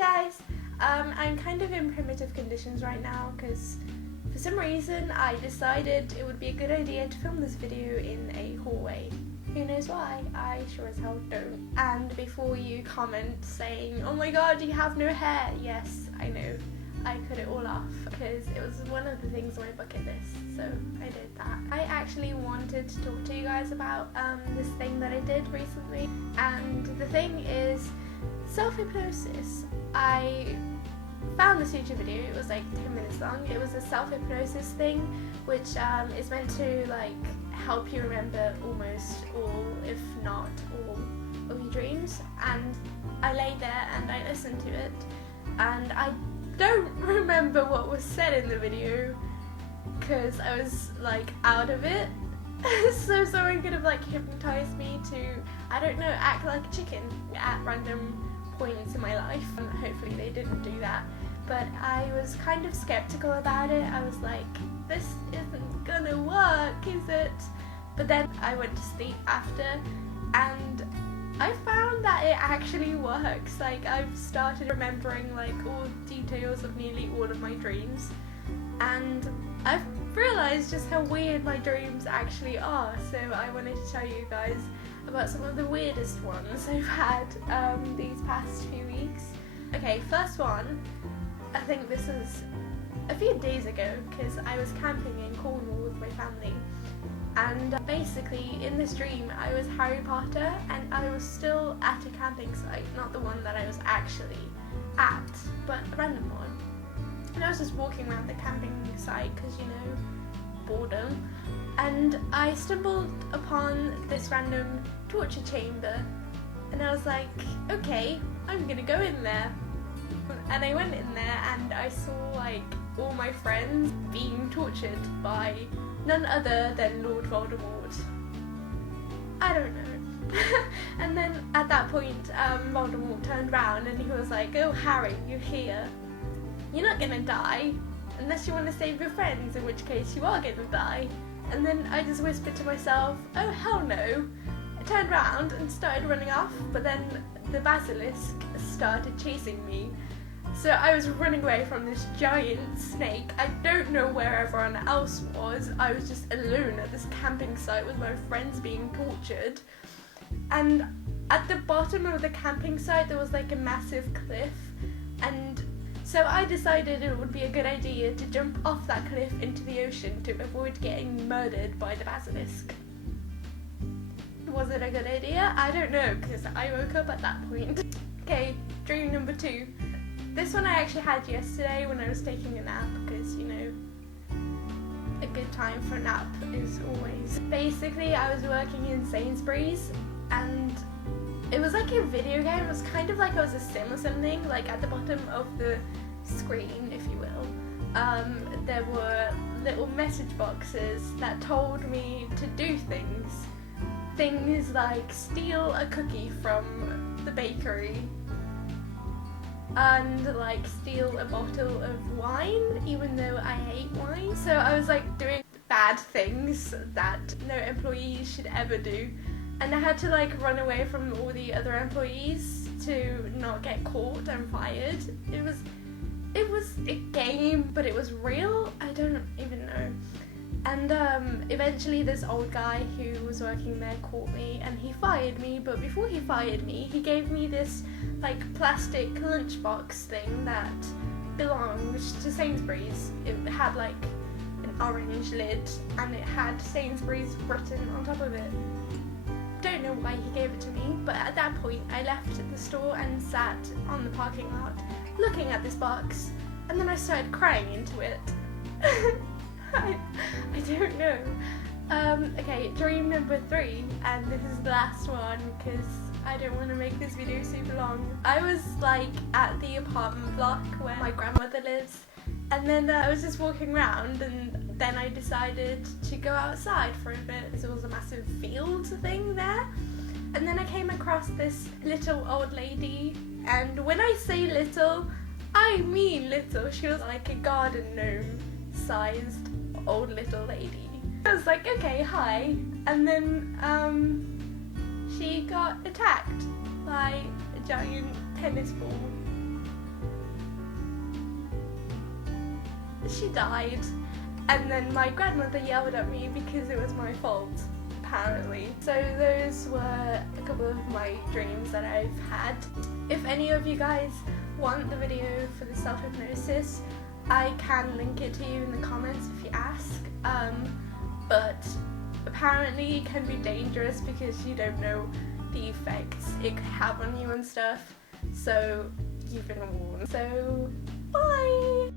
guys, I'm kind of in primitive conditions right now because for some reason I decided it would be a good idea to film this video in a hallway. Who knows why? I sure as hell don't. And before you comment saying, oh my god, you have no hair, yes, I know. I cut it all off because it was one of the things on my bucket list, so I did that. I actually wanted to talk to you guys about this thing that I did recently, and the thing is self-hypnosis. I found this YouTube video, it was like 10 minutes long. It was a self-hypnosis thing which is meant to like help you remember almost all, if not all, of your dreams. And I lay there and I listened to it, and I don't remember what was said in the video because I was like out of it. So someone could have like hypnotized me to, I don't know, act like a chicken at random points in my life. Hopefully they didn't do that, but I was kind of skeptical about it. I was like, this isn't gonna work, is it? But then I went to sleep after and I found that it actually works. Like, I've started remembering like all details of nearly all of my dreams, and I've realised just how weird my dreams actually are. So I wanted to tell you guys about some of the weirdest ones I've had these past few weeks. Okay, first one, I think this was a few days ago because I was camping in Cornwall with my family. And basically in this dream I was Harry Potter and I was still at a camping site, not the one that I was actually at, but a random one. And I was just walking around the camping site because, you know, boredom. And I stumbled upon this random torture chamber and I was like, okay, I'm gonna go in there. And I went in there and I saw like all my friends being tortured by none other than Lord Voldemort. I don't know. And then at that point, Voldemort turned around and he was like, oh Harry, you're here. You're not gonna die unless you want to save your friends, in which case you are gonna die. And then I just whispered to myself, oh hell no. I turned around and started running off, but then the basilisk started chasing me. So I was running away from this giant snake. I don't know where everyone else was. I was just alone at this camping site with my friends being tortured. And at the bottom of the camping site there was like a massive cliff, and so I decided it would be a good idea to jump off that cliff into the ocean to avoid getting murdered by the basilisk. Was it a good idea? I don't know, because I woke up at that point. Okay, dream number 2. This one I actually had yesterday when I was taking a nap, because, you know, a good time for a nap is always. Basically, I was working in Sainsbury's and it was like a video game. It was kind of like I was a sim or something. Like at the bottom of the screen, if you will, there were little message boxes that told me to do things. Things like steal a cookie from the bakery, and like steal a bottle of wine, even though I hate wine. So I was like doing bad things that no employee should ever do, and I had to like run away from all the other employees to not get caught and fired. It was a game, but it was real. I don't even know. And eventually this old guy who was working there caught me and he fired me, but before he fired me he gave me this like plastic lunchbox thing that belonged to Sainsbury's. It had like an orange lid and it had Sainsbury's written on top of it. Don't know why he gave it to me, but at that point I left the store and sat on the parking lot looking at this box, and then I started crying into it. I don't know. Okay, dream number 3, and this is the last one because I don't want to make this video super long. I was like at the apartment block where my grandmother lives, and then I was just walking around, and then I decided to go outside for a bit because there was a massive field thing there. And then I came across this little old lady, and when I say little, I mean little. She was like a garden gnome sized old little lady. I was like, okay, hi. And then she got attacked by a giant tennis ball. she died, and then my grandmother yelled at me because it was my fault, apparently. So those were a couple of my dreams that I've had. If any of you guys want the video for the self-hypnosis, I can link it to you in the comments if you ask, but apparently it can be dangerous because you don't know the effects it could have on you and stuff, so you've been warned. So, bye!